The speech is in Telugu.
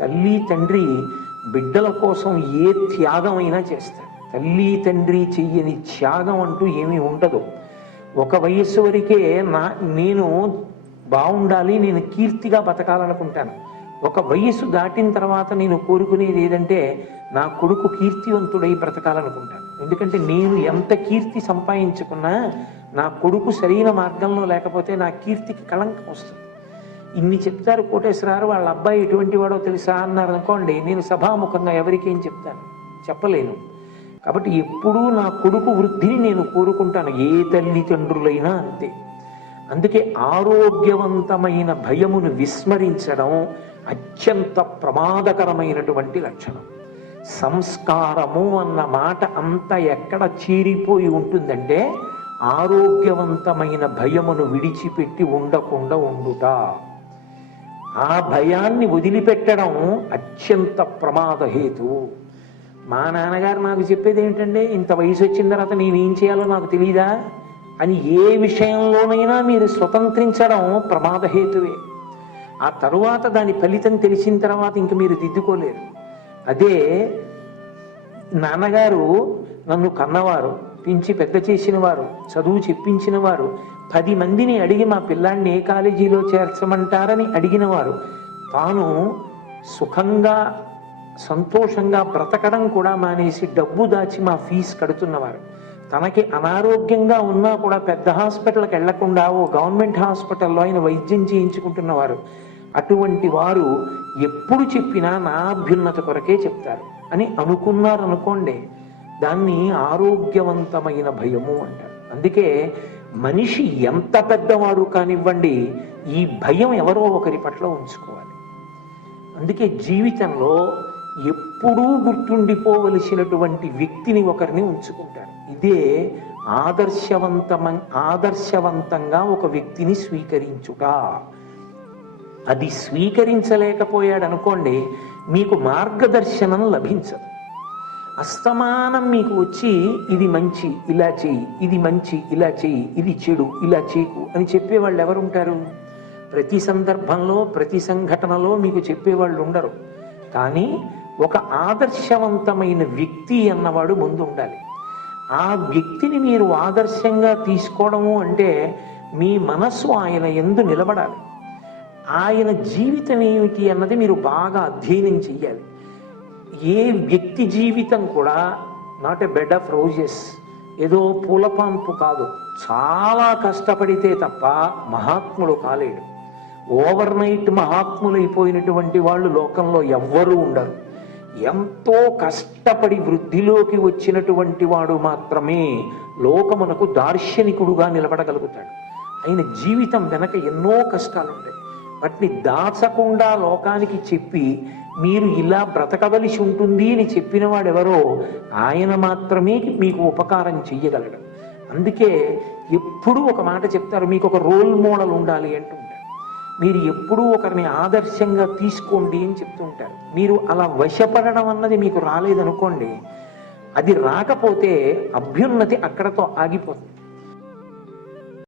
తల్లి తండ్రి బిడ్డల కోసం ఏ త్యాగమైనా చేస్తాడు తల్లి తండ్రి చెయ్యని త్యాగం అంటూ ఏమీ ఉండదు. ఒక వయస్సు వరకే నా నేను బాగుండాలి నేను కీర్తిగా బతకాలనుకుంటాను. ఒక వయస్సు దాటిన తర్వాత నేను కోరుకునేది ఏదంటే నా కొడుకు కీర్తివంతుడై బ్రతకాలనుకుంటాను. ఎందుకంటే నేను ఎంత కీర్తి సంపాదించుకున్నా నా కొడుకు సరైన మార్గంలో లేకపోతే నా కీర్తికి కళంకం వస్తుంది. ఇన్ని చెప్తారు కోటేశ్వరారు వాళ్ళ అబ్బాయి ఎటువంటి వాడో తెలుసా అన్నారు అనుకోండి నేను సభాముఖంగా ఎవరికి ఏం చెప్తాను? చెప్పలేను. కాబట్టి ఎప్పుడూ నా కొడుకు వృద్ధిని నేను కోరుకుంటాను ఏ తల్లిదండ్రులైనా అంతే. అందుకే ఆరోగ్యవంతమైన భయమును విస్మరించడం అత్యంత ప్రమాదకరమైనటువంటి లక్షణం. సంస్కారము అన్న మాట అంత ఎక్కడ చీరిపోయి ఉంటుందంటే ఆరోగ్యవంతమైన భయమును విడిచిపెట్టి ఉండకుండా ఉండుట. ఆ భయాన్ని వదిలిపెట్టడం అత్యంత ప్రమాదహేతు మా నాన్నగారు నాకు చెప్పేది ఏంటంటే ఇంత వయసు వచ్చిన తర్వాత నేనేం చేయాలో నాకు తెలియదా అని ఏ విషయంలోనైనా మీరు స్వతంత్రించడం ప్రమాదహేతువే ఆ తరువాత దాని ఫలితం తెలిసిన తర్వాత ఇంక మీరు దిద్దుకోలేరు. అదే నాన్నగారు నన్ను కన్నవారు పెంచి పెద్ద చేసిన వారు చదువు చెప్పించిన వారు పది మందిని అడిగి మా పిల్లాన్ని ఏ కాలేజీలో చేర్చమంటారని అడిగిన వారు తాను సుఖంగా సంతోషంగా బ్రతకడం కూడా మానేసి డబ్బు దాచి మా ఫీజు కడుతున్నవారు. తనకి అనారోగ్యంగా ఉన్నా కూడా పెద్ద హాస్పిటల్కి వెళ్ళకుండా ఓ గవర్నమెంట్ హాస్పిటల్లో ఆయన వైద్యం చేయించుకుంటున్నవారు. అటువంటి వారు ఎప్పుడు చెప్పినా నా అభ్యున్నత కొరకే చెప్తారు అని అనుకున్నారు అనుకోండి దాన్ని ఆరోగ్యవంతమైన భయము అంటారు. అందుకే మనిషి ఎంత పెద్దవాడు కానివ్వండి ఈ భయం ఎవరో ఒకరి పట్ల ఉంచుకోవాలి. అందుకే జీవితంలో ఎప్పుడూ గుర్తుండిపోవలసినటువంటి వ్యక్తిని ఒకరిని ఉంచుకుంటారు. ఇదే ఆదర్శవంతమ ఆదర్శవంతంగా ఒక వ్యక్తిని స్వీకరించుట. అది స్వీకరించలేకపోయాడు అనుకోండి మీకు మార్గదర్శనం లభించదు. అస్తమానం మీకు వచ్చి ఇది మంచి ఇలా చెయ్యి ఇది మంచి ఇలా చెయ్యి ఇది చెడు ఇలా చేయకు అని చెప్పేవాళ్ళు ఎవరుంటారు? ప్రతి సందర్భంలో ప్రతి సంఘటనలో మీకు చెప్పేవాళ్ళు ఉండరు. కానీ ఒక ఆదర్శవంతమైన వ్యక్తి అన్నవాడు ముందు ఉండాలి. ఆ వ్యక్తిని మీరు ఆదర్శంగా తీసుకోవడము అంటే మీ మనస్సు ఆయన ఎందు నిలబడాలి. ఆయన జీవితం ఏమిటి అన్నది మీరు బాగా అధ్యయనం చెయ్యాలి. ఏ వ్యక్తి జీవితం కూడా not a bed of roses ఏదో పూలపాంపు కాదు. చాలా కష్టపడితే తప్ప మహాత్ముడు కాలేడు ఓవర్ నైట్ మహాత్ములైపోయినటువంటి వాళ్ళు లోకంలో ఎవ్వరూ ఉండరు. ఎంతో కష్టపడి వృద్ధిలోకి వచ్చినటువంటి వాడు మాత్రమే లోకమునకు దార్శనికుడుగా నిలబడగలుగుతాడు. ఆయన జీవితం వెనక ఎన్నో కష్టాలు ఉంటాయి వాటిని దాచకుండా లోకానికి చెప్పి మీరు ఇలా బ్రతకవలసి ఉంటుంది అని చెప్పిన వాడెవరో ఆయన మాత్రమే మీకు ఉపకారం చెయ్యగలడు. అందుకే ఎప్పుడూ ఒక మాట చెప్తారు మీకు ఒక రోల్ మోడల్ ఉండాలి అంటుంటారు మీరు ఎప్పుడూ ఒకరిని ఆదర్శంగా తీసుకోండి అని చెప్తుంటారు మీరు అలా వశపడడం అన్నది మీకు రాలేదనుకోండి అది రాకపోతే అభ్యున్నతి అక్కడతో ఆగిపోతుంది.